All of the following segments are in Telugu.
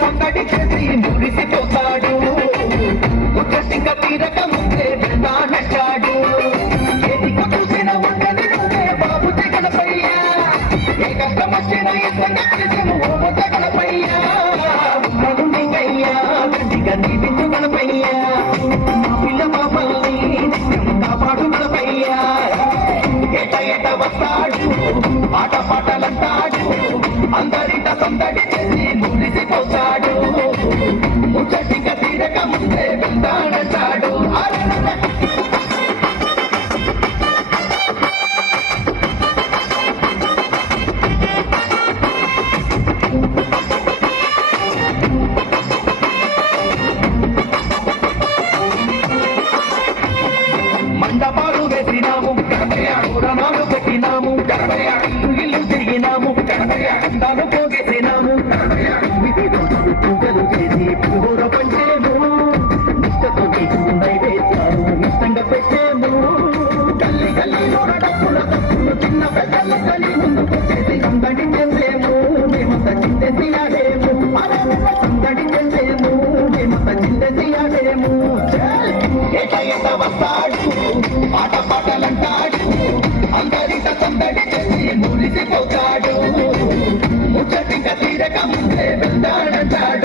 సందడి చెదిరి మురిసిపోతాడు. ఉద్దేశిక తీరక ముందే వెళ్తానచ్చాడు ఎందుకు చూసిన ఉండని నువ్వే బాబు తెగలపయ్యా ఏ కష్టం వచ్చిన ఇతను కలిసము ఓ తెగలపయ్యా మగుండికయ్యా గట్టిగా దీపించగలపయ్యా మా వస్తాడు చేసి మురిసిపోతాడు. మండపాలు వేసినాము గణపయ్యాడు పెట్టినాము ఇల్లు తిరిగినాము గణపయ్యాడు పోగేసినాము. గల్లి గల్లీలో డప్పుల తప్పులు చిన్న పెద్దల గలి ముందుకు చేసి సందడి చెందేము మేమంత చింతేసి ఆడేము సందడి చెందేము మేమంత చింతేసి ఆడేము ఎట ఎట వస్తాడు పాట పాటలంటాడు అందరిట సందడి చేసి మురిసిపోతాడు ముచ్చటిగా తీరక ముందే వెళ్తాడంటాడు.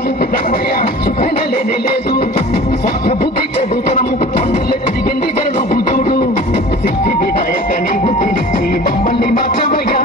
మంచితనము నడవయ లేదు. స్వార్థ బుద్ధి పండులెత్తిగింది సిద్ధి వినాయక నీ బుద్ధినిచ్చి మమ్మల్ని మార్చవయ్యా